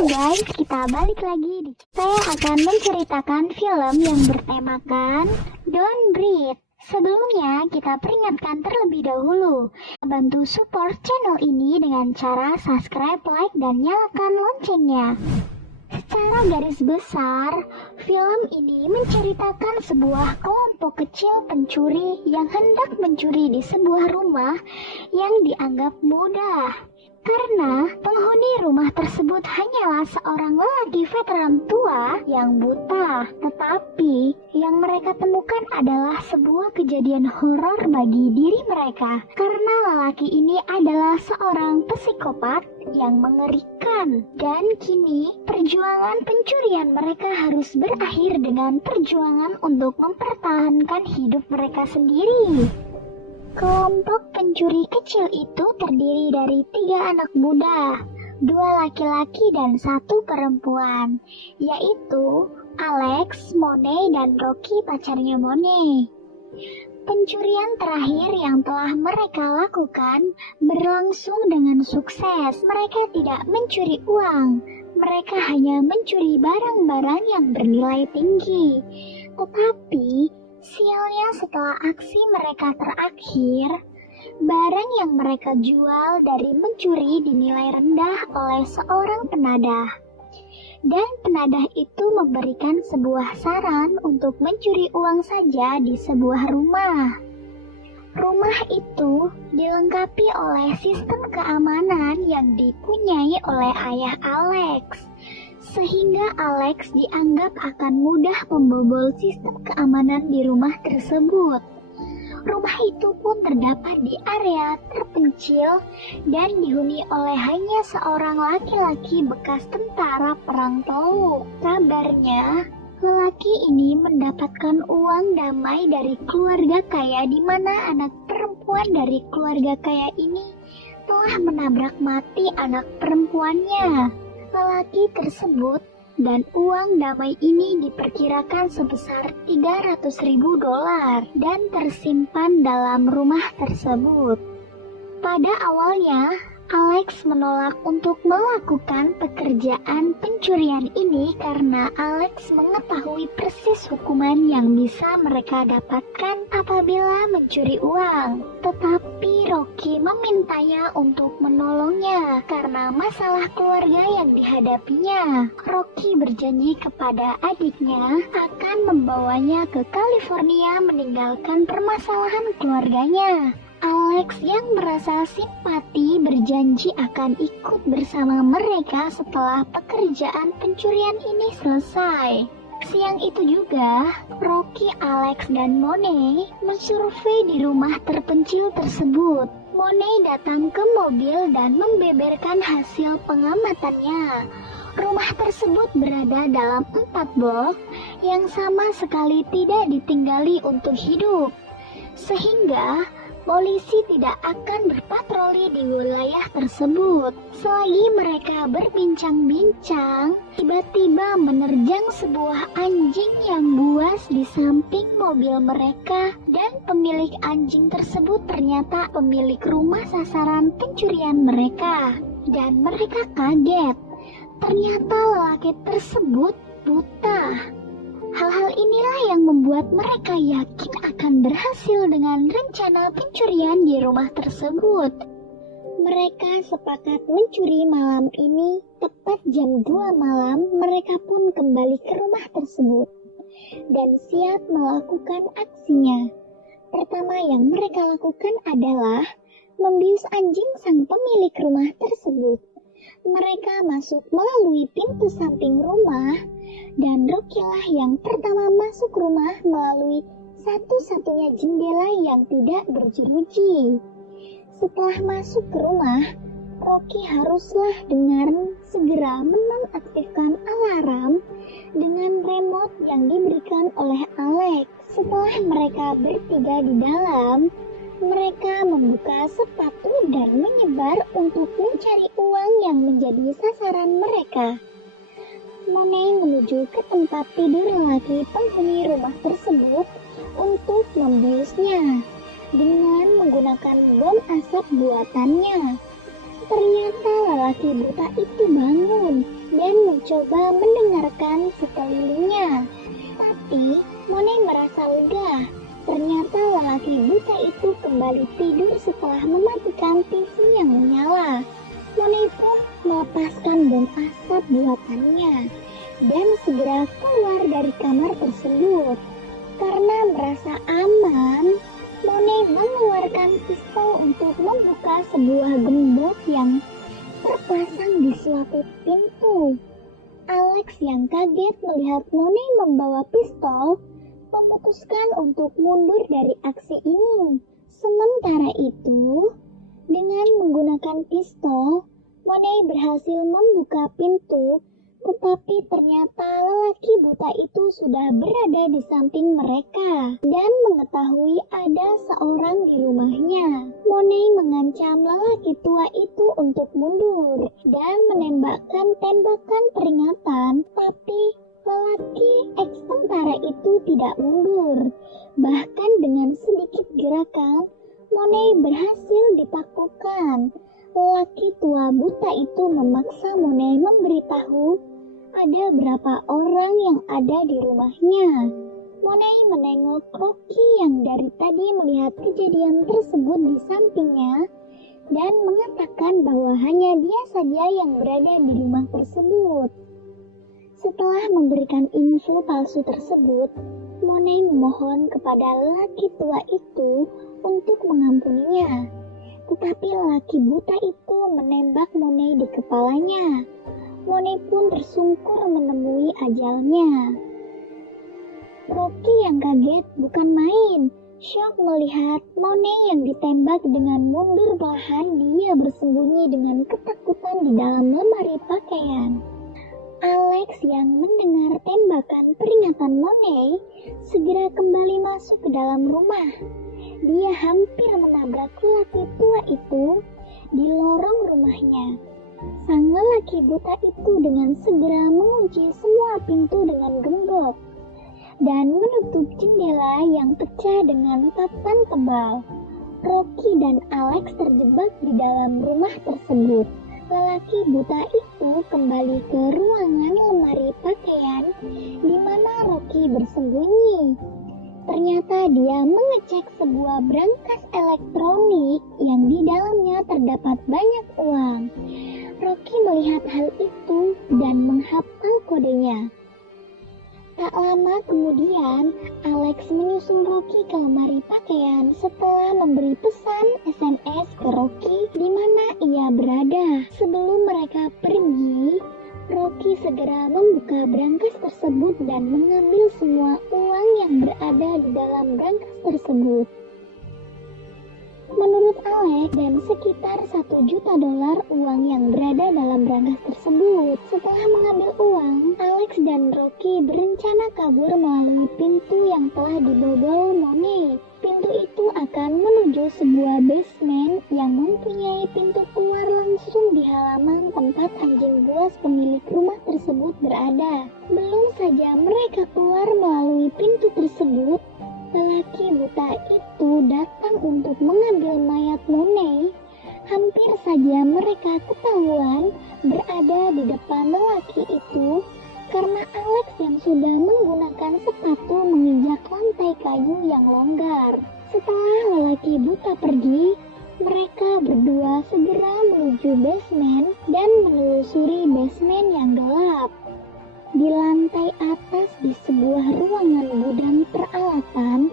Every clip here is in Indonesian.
guys, kita balik lagi. Saya akan menceritakan film yang bertemakan Don't Breathe. Sebelumnya, kita peringatkan terlebih dahulu, bantu support channel ini dengan cara subscribe, like, dan nyalakan loncengnya. Secara garis besar, film ini menceritakan sebuah kelompok kecil pencuri yang hendak mencuri di sebuah rumah yang dianggap mudah. Karena penghuni rumah tersebut hanyalah seorang lelaki veteran tua yang buta. Tetapi yang mereka temukan adalah sebuah kejadian horor bagi diri mereka. Karena lelaki ini adalah seorang psikopat yang mengerikan. Dan kini perjuangan pencurian mereka harus berakhir dengan perjuangan untuk mempertahankan hidup mereka sendiri. Kelompok pencuri kecil itu terdiri dari 3 anak muda, 2 laki-laki dan 1 perempuan, yaitu Alex, Monet, dan Rocky pacarnya Monet. Pencurian terakhir yang telah mereka lakukan berlangsung dengan sukses. Mereka tidak mencuri uang, mereka hanya mencuri barang-barang yang bernilai tinggi. Tetapi sialnya setelah aksi mereka terakhir, barang yang mereka jual dari mencuri dinilai rendah oleh seorang penadah. Dan penadah itu memberikan sebuah saran untuk mencuri uang saja di sebuah rumah. Rumah itu dilengkapi oleh sistem keamanan yang dipunyai oleh ayah Alex. Sehingga Alex dianggap akan mudah membobol sistem keamanan di rumah tersebut. Rumah itu pun terdapat di area terpencil dan dihuni oleh hanya seorang laki-laki bekas tentara perang Teluk. Kabarnya, lelaki ini mendapatkan uang damai dari keluarga kaya di mana anak perempuan dari keluarga kaya ini telah menabrak mati anak perempuannya. Lelaki tersebut dan uang damai ini diperkirakan sebesar $300.000 dan tersimpan dalam rumah tersebut. Pada awalnya, Alex menolak untuk melakukan pekerjaan pencurian ini karena Alex mengetahui persis hukuman yang bisa mereka dapatkan apabila mencuri uang. Tetapi Rocky memintanya untuk menolongnya karena masalah keluarga yang dihadapinya. Rocky berjanji kepada adiknya akan membawanya ke California meninggalkan permasalahan keluarganya. Alex yang merasa simpati berjanji akan ikut bersama mereka setelah pekerjaan pencurian ini selesai. Siang itu juga, Rocky, Alex, dan Monet mensurvei di rumah terpencil tersebut. Monet datang ke mobil dan membeberkan hasil pengamatannya. Rumah tersebut berada dalam 4 blok yang sama sekali tidak ditinggali untuk hidup. Sehingga polisi tidak akan berpatroli di wilayah tersebut. Selagi mereka berbincang-bincang, tiba-tiba menerjang sebuah anjing yang buas di samping mobil mereka, dan pemilik anjing tersebut ternyata pemilik rumah sasaran pencurian mereka. Dan mereka kaget, ternyata lelaki tersebut buta. Hal-hal inilah yang membuat mereka yakin akan berhasil dengan rencana pencurian di rumah tersebut. Mereka sepakat mencuri malam ini. Tepat jam 2 malam, mereka pun kembali ke rumah tersebut dan siap melakukan aksinya. Pertama yang mereka lakukan adalah membius anjing sang pemilik rumah tersebut. Mereka masuk melalui pintu samping rumah, dan Rocky lah yang pertama masuk rumah melalui satu-satunya jendela yang tidak berjeruji. Setelah masuk ke rumah, Rocky haruslah dengan segera menonaktifkan alarm dengan remote yang diberikan oleh Alex. Setelah mereka bertiga di dalam, mereka membuka sepatu dan menyebar untuk mencari uang yang menjadi sasaran mereka. Monet menuju ke tempat tidur lelaki penghuni rumah tersebut untuk membiusnya dengan menggunakan bom asap buatannya. Ternyata lelaki buta itu bangun dan mencoba mendengarkan sekelilingnya. Tapi Monet merasa lega. Ternyata lelaki buta itu kembali tidur setelah mematikan TV yang menyala. Monet pun melepaskan bom asap buatannya dan segera keluar dari kamar tersebut. Karena merasa aman, Monet mengeluarkan pistol untuk membuka sebuah gembok yang terpasang di suatu pintu. Alex yang kaget melihat Monet membawa pistol memutuskan untuk mundur dari aksi ini. Sementara itu, dengan menggunakan pistol, Monet berhasil membuka pintu, tetapi ternyata lelaki buta itu sudah berada di samping mereka dan mengetahui ada seorang di rumahnya. Monet mengancam lelaki tua itu untuk mundur dan menembakkan tembakan peringatan, tapi lelaki ex-tentara itu tidak mundur. Bahkan dengan sedikit gerakan, Monet berhasil ditaklukkan. Lelaki tua buta itu memaksa Monet memberitahu ada berapa orang yang ada di rumahnya. Monet menengok Rocky yang dari tadi melihat kejadian tersebut di sampingnya dan mengatakan bahwa hanya dia saja yang berada di rumah tersebut. Setelah memberikan info palsu tersebut, Monet memohon kepada lelaki tua itu untuk mengampuninya. Tetapi lelaki buta itu menembak Monet di kepalanya. Monet pun tersungkur menemui ajalnya. Rocky yang kaget bukan main. Syok melihat Monet yang ditembak dengan mundur perlahan, dia bersembunyi dengan ketakutan di dalam lemari pakaian. Alex yang mendengar tembakan peringatan Monet segera kembali masuk ke dalam rumah. Dia hampir menabrak lelaki tua itu di lorong rumahnya. Sang lelaki buta itu dengan segera mengunci semua pintu dengan gembok dan menutup jendela yang pecah dengan papan tebal. Rocky dan Alex terjebak di dalam rumah tersebut. Lelaki buta itu kembali ke ruangan lemari pakaian di mana Rocky bersembunyi. Ternyata dia mengecek sebuah brankas elektronik yang di dalamnya terdapat banyak uang. Rocky melihat hal itu dan menghafal kodenya. Tak lama kemudian, Alex menyusul Rocky ke lemari pakaian setelah memberi pesan SMS ke Rocky di mana ia berada. Sebelum mereka pergi, Rocky segera membuka brankas tersebut dan mengambil semua uang yang berada di dalam brankas tersebut. Menurut Alex dan sekitar $1 juta uang yang berada dalam brankas tersebut. Setelah mengambil uang, Alex dan Rocky berencana kabur melalui pintu yang telah dibobol Monet. Pintu itu akan menuju sebuah basement yang mempunyai pintu keluar langsung di halaman tempat anjing buas pemilik rumah tersebut berada. Belum saja mereka keluar melalui pintu tersebut, lelaki buta itu datang untuk mengambil mayat Monet. Hampir saja mereka ketahuan berada di depan lelaki itu karena Alex yang sudah menggunakan sepatu menginjak lantai kayu yang longgar. Setelah lelaki buta pergi, mereka berdua segera menuju basement dan menelusuri basement yang gelap. Di lantai atas di sebuah ruangan gudang peralatan,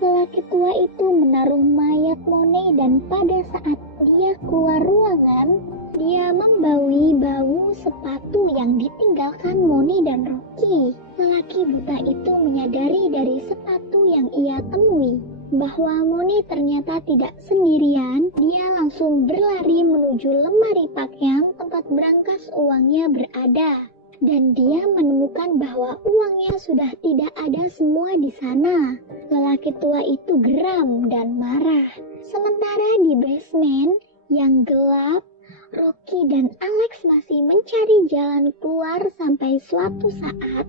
lelaki tua itu menaruh mayat Monet dan pada saat dia keluar ruangan, dia membaui bau sepatu yang ditinggalkan Monet dan Rocky. Lelaki buta itu menyadari dari sepatu yang ia temui bahwa Monet ternyata tidak sendirian. Dia langsung berlari menuju lemari pakaian tempat brankas uangnya berada. Dan dia menemukan bahwa uangnya sudah tidak ada semua di sana. Lelaki tua itu geram dan marah. Sementara di basement yang gelap, Rocky dan Alex masih mencari jalan keluar sampai suatu saat,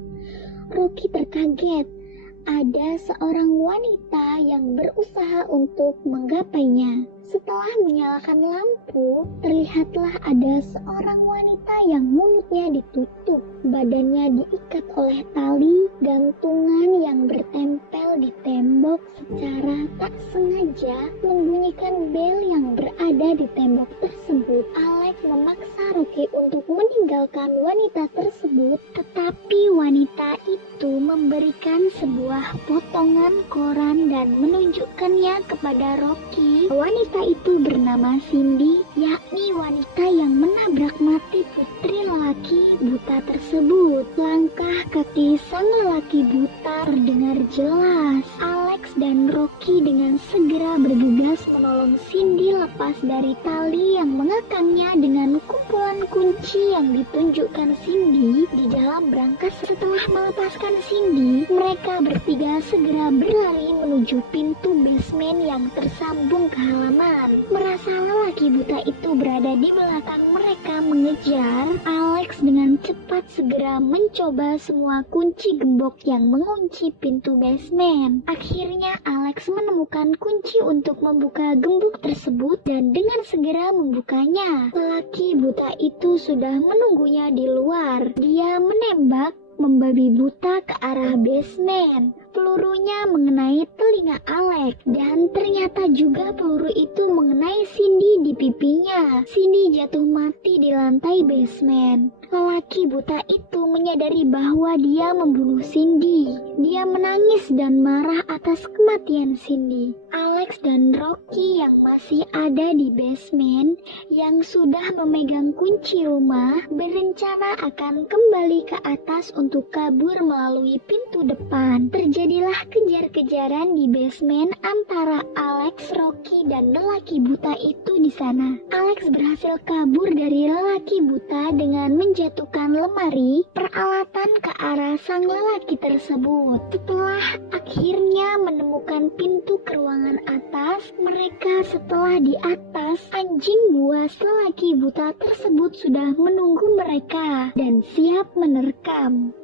Rocky terkaget. Ada seorang wanita yang berusaha untuk menggapainya. Setelah menyalakan lampu, terlihatlah ada seorang wanita yang mulutnya ditutup, badannya diikat oleh tali gantungan yang bertempel di tembok secara tak sengaja membunyikan bel yang berada di tembok tersebut. Alex memaksa Rocky untuk meninggalkan wanita tersebut, tetapi wanita itu memberikan sebuah potongan koran dan menunjukkannya kepada Rocky. Wanita itu bernama Cindy, yakni wanita yang menabrak mati putri lelaki buta tersebut. Langkah kaki sang lelaki buta terdengar jelas. Alex dan Rocky dengan segera bergegas menolong Cindy lepas dari tali yang mengekangnya dengan kumpulan kunci yang ditunjukkan Cindy di dalam berangkas. Setelah melepaskan Cindy, mereka bertiga segera berlari menuju pintu basement yang tersambung ke halaman. Merasa lelaki buta itu berada di belakang mereka mengejar, Alex dengan cepat segera mencoba semua kunci gembok yang mengunci pintu basement. Akhirnya Alex menemukan kunci untuk membuka gembok tersebut dan dengan segera membukanya. Lelaki buta itu sudah menunggunya di luar. Dia menembak membabi buta ke arah basement. Pelurunya mengenai telinga Alex dan ternyata juga peluru itu mengenai Cindy di pipinya. Cindy jatuh mati di lantai basement. Lelaki buta itu menyadari bahwa dia membunuh Cindy. Dia menangis dan marah atas kematian Cindy. Alex dan Rocky yang masih ada di basement, yang sudah memegang kunci rumah, berencana akan kembali ke atas untuk kabur melalui pintu depan. Terjadilah kejar-kejaran di basement antara Alex, Rocky, dan lelaki buta itu di sana. Alex berhasil kabur dari lelaki buta dengan menjatuhkan lemari peralatan ke arah sang lelaki tersebut. Setelah akhirnya menemukan pintu ke ruangan atas, mereka setelah di atas, anjing buas lelaki buta tersebut sudah menunggu mereka dan siap menerkam.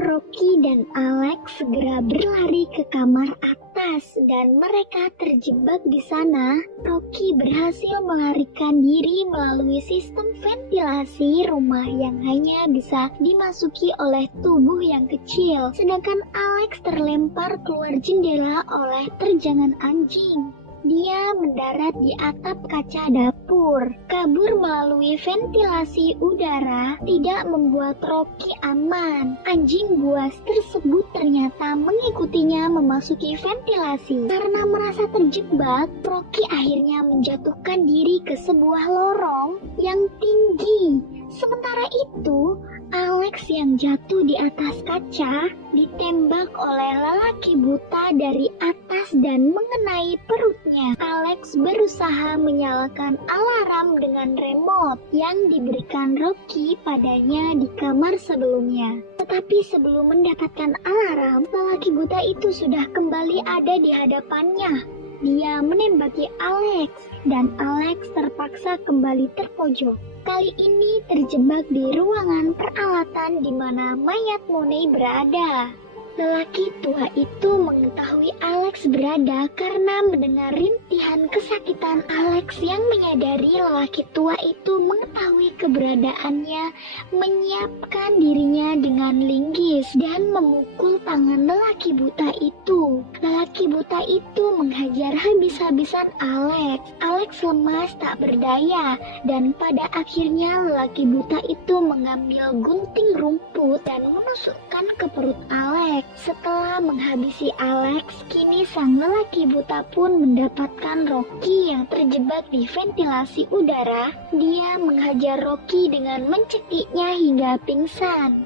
Rocky dan Alex segera berlari ke kamar atas dan mereka terjebak di sana. Rocky berhasil melarikan diri melalui sistem ventilasi rumah yang hanya bisa dimasuki oleh tubuh yang kecil, sedangkan Alex terlempar keluar jendela oleh terjangan anjing. Dia mendarat di atap kaca dapur. Kabur melalui ventilasi udara tidak membuat Rocky aman. Anjing buas tersebut ternyata mengikutinya memasuki ventilasi. Karena merasa terjebak, Rocky akhirnya menjatuhkan diri ke sebuah lorong yang tinggi. Sementara itu, Alex yang jatuh di atas kaca ditembak oleh lelaki buta dari atas dan mengenai perutnya. Alex berusaha menyalakan alarm dengan remote yang diberikan Rocky padanya di kamar sebelumnya. Tetapi sebelum mendapatkan alarm, lelaki buta itu sudah kembali ada di hadapannya. Dia menembaki Alex dan Alex terpaksa kembali terpojok. Kali ini terjebak di ruangan peralatan di mana mayat Money berada. Lelaki tua itu mengetahui Alex berada karena mendengar rintihan kesakitan Alex yang menyadari lelaki tua itu mengetahui keberadaannya, menyiapkan dirinya dengan linggis dan memukul tangan lelaki buta itu. Lelaki buta itu menghajar habis-habisan Alex. Alex lemas tak berdaya dan pada akhirnya lelaki buta itu mengambil gunting rumput dan menusukkan ke perut Alex. Setelah menghabisi Alex, kini sang lelaki buta pun mendapatkan Rocky yang terjebak di ventilasi udara. Dia menghajar Rocky dengan mencekiknya hingga pingsan.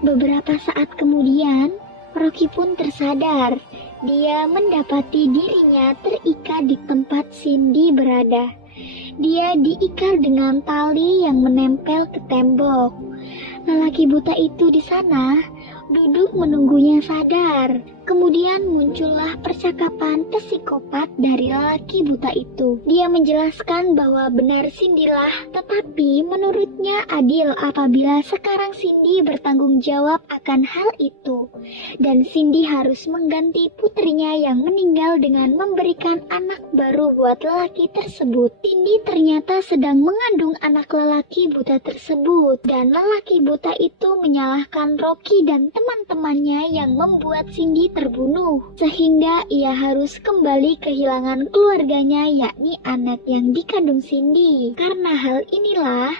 Beberapa saat kemudian, Rocky pun tersadar. Dia mendapati dirinya terikat di tempat Cindy berada. Dia diikat dengan tali yang menempel ke tembok. Lelaki buta itu di sana duduk menunggunya sadar. Kemudian muncullah percakapan psikopat dari lelaki buta itu. Dia menjelaskan bahwa benar Cindy-lah, tetapi menurutnya adil apabila sekarang Cindy bertanggung jawab akan hal itu. Dan Cindy harus mengganti putrinya yang meninggal dengan memberikan anak baru buat lelaki tersebut. Cindy ternyata sedang mengandung anak lelaki buta tersebut, dan lelaki buta itu menyalahkan Rocky dan teman-temannya yang membuat Cindy terbunuh, sehingga ia harus kembali kehilangan keluarganya, yakni anak yang dikandung Cindy. Karena hal inilah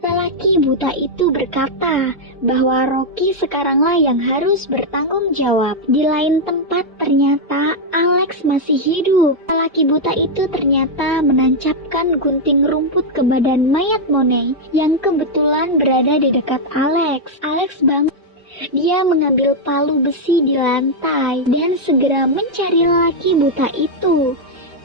lelaki buta itu berkata bahwa Rocky sekaranglah yang harus bertanggung jawab. Di lain tempat ternyata Alex masih hidup. Lelaki buta itu ternyata menancapkan gunting rumput ke badan mayat Monet yang kebetulan berada di dekat Alex. Alex bangun. Dia mengambil palu besi di lantai dan segera mencari lelaki buta itu.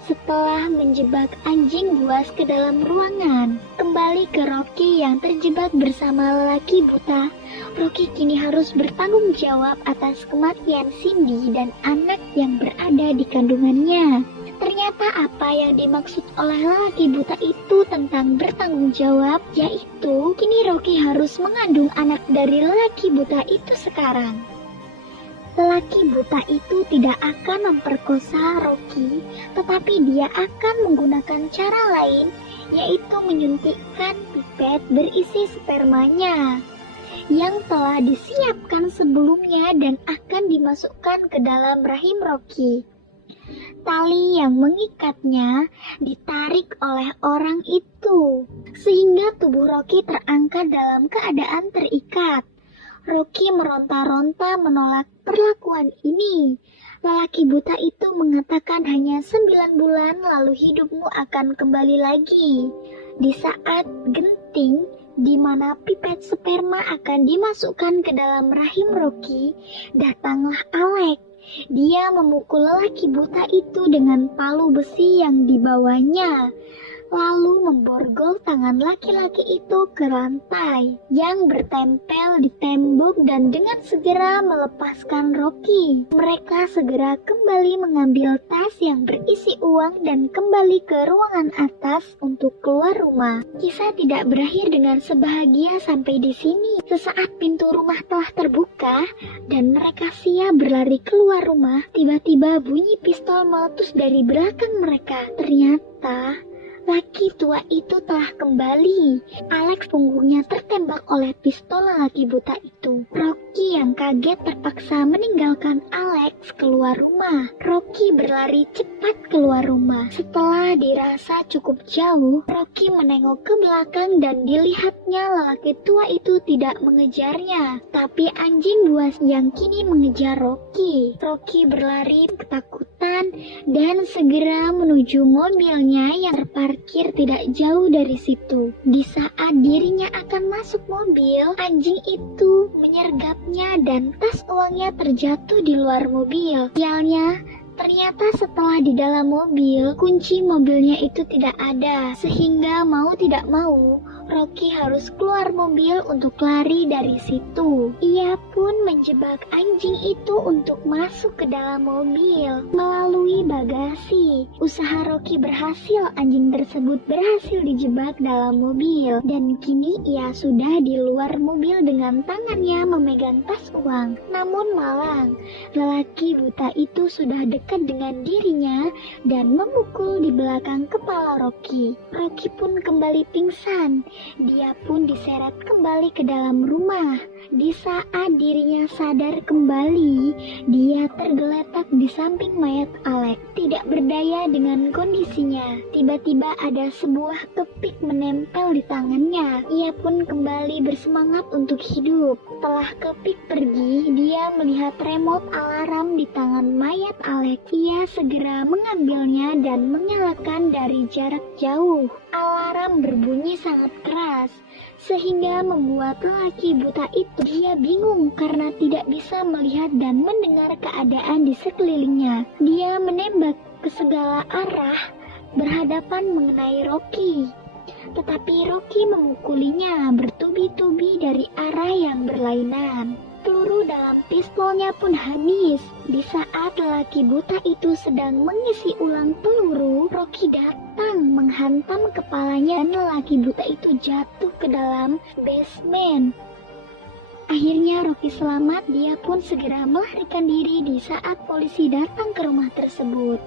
Setelah menjebak anjing buas ke dalam ruangan, kembali ke Rocky yang terjebak bersama lelaki buta. Rocky kini harus bertanggung jawab atas kematian Cindy dan anak yang berada di kandungannya. Ternyata apa yang dimaksud oleh lelaki buta itu tentang bertanggung jawab, yaitu kini Rocky harus mengandung anak dari lelaki buta itu sekarang. Lelaki buta itu tidak akan memperkosa Rocky, tetapi dia akan menggunakan cara lain, yaitu menyuntikkan pipet berisi spermanya yang telah disiapkan sebelumnya dan akan dimasukkan ke dalam rahim Rocky. Tali yang mengikatnya ditarik oleh orang itu, sehingga tubuh Rocky terangkat dalam keadaan terikat. Rocky meronta-ronta menolak perlakuan ini. Lelaki buta itu mengatakan hanya 9 bulan lalu hidupmu akan kembali lagi. Di saat genting, di mana pipet sperma akan dimasukkan ke dalam rahim Rocky, datanglah Alex. Dia memukul lelaki buta itu dengan palu besi yang dibawanya, lalu memborgol tangan laki-laki itu ke rantai yang bertempel di tembok dan dengan segera melepaskan Rocky. Mereka segera kembali mengambil tas yang berisi uang dan kembali ke ruangan atas untuk keluar rumah. Kisah tidak berakhir dengan sebahagia sampai di sini. Sesaat pintu rumah telah terbuka dan mereka siap berlari keluar rumah, tiba-tiba bunyi pistol meletus dari belakang mereka. Ternyata laki tua itu telah kembali. Alex punggungnya tertembak oleh pistol lelaki buta itu. Rocky yang kaget terpaksa meninggalkan Alex keluar rumah. Rocky berlari cepat keluar rumah. Setelah dirasa cukup jauh, Rocky menengok ke belakang dan dilihatnya lelaki tua itu tidak mengejarnya, tapi anjing buas yang kini mengejar Rocky. Rocky berlari ketakutan dan segera menuju mobilnya yang terparkir tidak jauh dari situ. Di saat dirinya akan masuk mobil, anjing itu menyergapnya dan tas uangnya terjatuh di luar mobil. Sialnya, ternyata setelah di dalam mobil, kunci mobilnya itu tidak ada. Sehingga mau tidak mau, Rocky harus keluar mobil untuk lari dari situ. Ia pun menjebak anjing itu untuk masuk ke dalam mobil melalui bagasi. Usaha Rocky berhasil, anjing tersebut berhasil dijebak dalam mobil. Dan kini ia sudah di luar mobil dengan tangannya memegang tas uang. Namun malang, lelaki buta itu sudah dekat dengan dirinya dan memukul di belakang kepala Rocky. Rocky pun kembali pingsan. Dia pun diseret kembali ke dalam rumah. Di saat dirinya sadar kembali, dia tergeletak di samping mayat Alex. Tidak berdaya dengan kondisinya, tiba-tiba ada sebuah kepik menempel di tangannya. Ia pun kembali bersemangat untuk hidup. Setelah kepik pergi, dia melihat remote alarm di tangan mayat Alex. Ia segera mengambilnya dan menyalakan dari jarak jauh. Alarm berbunyi sangat keras, sehingga membuat lelaki buta itu dia bingung karena tidak bisa melihat dan mendengar keadaan di sekelilingnya. Dia menembak ke segala arah berhadapan mengenai Rocky, tetapi Rocky memukulinya bertubi-tubi dari arah yang berlainan. Peluru peluru dalam pistolnya pun habis. Di saat lelaki buta itu sedang mengisi ulang peluru, Rocky datang menghantam kepalanya dan lelaki buta itu jatuh ke dalam basement. Akhirnya Rocky selamat, dia pun segera melarikan diri di saat polisi datang ke rumah tersebut.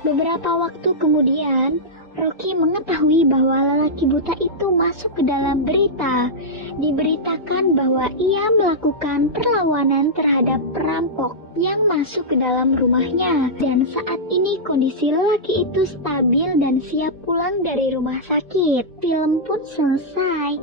Beberapa waktu kemudian, Rocky mengetahui bahwa lelaki buta itu masuk ke dalam berita. Diberitakan bahwa ia melakukan perlawanan terhadap perampok yang masuk ke dalam rumahnya. Dan saat ini kondisi lelaki itu stabil dan siap pulang dari rumah sakit. Film pun selesai.